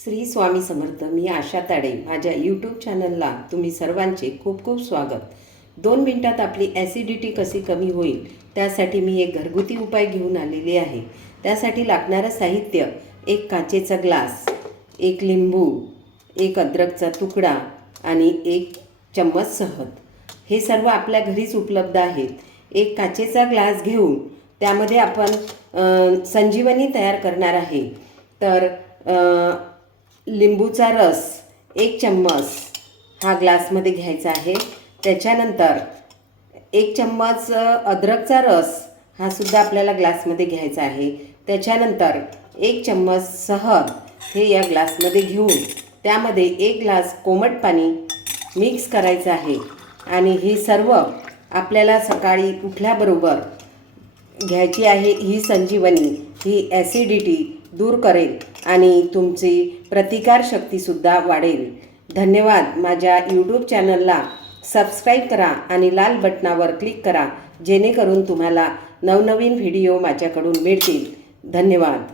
श्री स्वामी समर्थ। मी आशा ताडे। माझ्या यूट्यूब चॅनलला तुम्ही सर्वांचे खूप खूप स्वागत। 2 मिनिटात आपली ॲसिडिटी कशी कमी होईल त्यासाठी मी एक घरगुती उपाय घेऊन आलेले आहे। त्यासाठी लागणारं साहित्य: एक काचेचा ग्लास, एक लिंबू, एक अद्रकचा तुकडा आणि 1 चम्मच शहद। हे सर्व आपल्या घरीच उपलब्ध आहेत। एक काचेचा ग्लास घेऊन त्यामध्ये आपण संजीवनी तयार करणार आहे। तर लिंबूचा रस 1 चम्मच हा ग्लासमध्ये घ्यायचा आहे। त्याच्यानंतर 1 चम्मच अद्रकचा रस हा सुद्धा आपल्याला ग्लासमध्ये घ्यायचा आहे। त्याच्यानंतर 1 चम्मच शहद हे या ग्लासमध्ये घेऊन त्यामध्ये 1 ग्लास कोमट पाणी मिक्स करायचं आहे आणि हे सर्व आपल्याला सकाळी उठल्याबरोबर घ्यायची आहे। ही संजीवनी ही ॲसिडिटी दूर करेल आणि तुमची प्रतिकारशक्तीसुद्धा वाढेल। धन्यवाद। माझ्या यूट्यूब चॅनलला सबस्क्राईब करा आणि लाल बटनावर क्लिक करा, जेणेकरून तुम्हाला नवनवीन व्हिडिओ माझ्याकडून मिळतील। धन्यवाद।